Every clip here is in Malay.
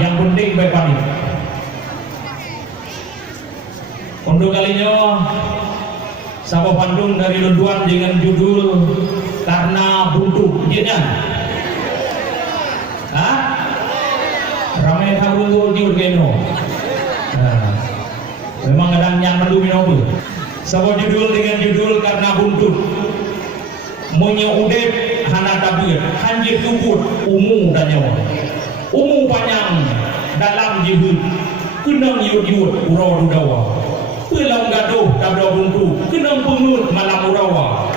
yang penting baik panik. Untuk kalinya Sapa Bandung dari Lunduan dengan judul Karena Buntu, dia hah? Ramai tak buntu jujur keno. Memang kadang yang melu minobu. Sapa judul dengan judul Karena Buntu. Munyo udet hana tabir, hanjir kubur, umu dan nyawa. Umu panjang dalam jihud, kenang yud-yud urau dudawa. Pulau gaduh dabda buntu, kenang pengut malam urawa.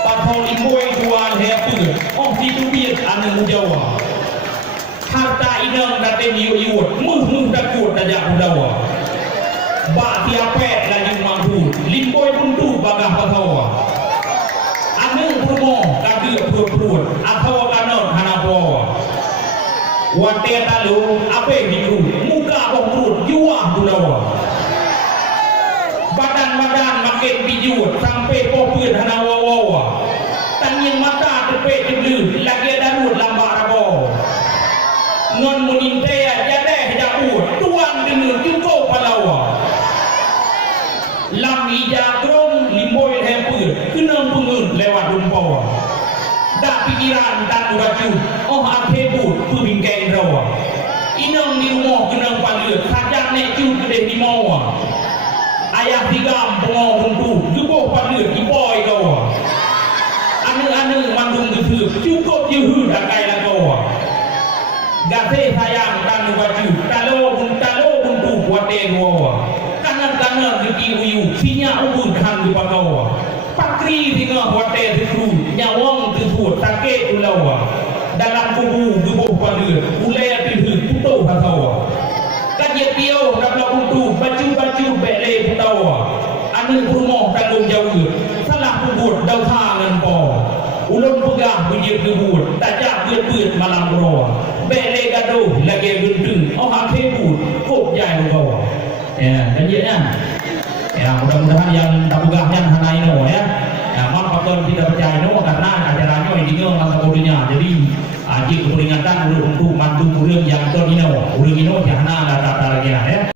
Patau limboy tuan hepu, oh ditubir anu mujawa. Harta inang daten yud-yud, muh dakut dajak udawa. Bak tiapet lagi mampu, limboy buntu bagah patawa. Anu purmo kaki perut, atau kanon hana bawa. Wate talu ape diku, muka perut juah budawa. Badan-badan makin bijut sampai popir hana wawa. Tanying mata tepek jeblu lagi darut lambak rabo. Ngon munintea jadeh jakut tuan dengan cukup palawa. Lam ija grong limboy hempur kenang pengun lewat rumpawa. Dak pikiran dan uraju oh akhebut pebingkai rawa. Inang di rumah kenang panggil sajak nek cu kedeh di mawa. Ayah tigam pengau buntu jubuh panggil iboy kawa. Anu-anu mandung gesuk cukup jehu dakai lagawa. Gase sayang dan baju talo buntu buate gawa. Kanan-kanan geki uyu sinya ubun kan di pagawa. Pakri tinggal buate dikru nyawang disut sakit ulawa. Dalam kubu jubuh panggil ulai tihu putuh hagawa. Kajian piau dabla buntu baju-baju bele putawa. Anu rumah tanggung jauh salah kubur dau tangan po. Ulun pegah bunyi gebut tajak gebut malam roh. Bele gaduh lagi gendeng oh akhebut kok jai bawa. Ya, janjinya. Ya, mudah-mudahan yang tak pegahnya hana ino ya. Ya, maaf kalau tidak percaya ino karena acaranya ini masa bodohnya. Jadi ajik peringatan untuk mantu kurang yang terino, kurang ino jangan ada lagi ya.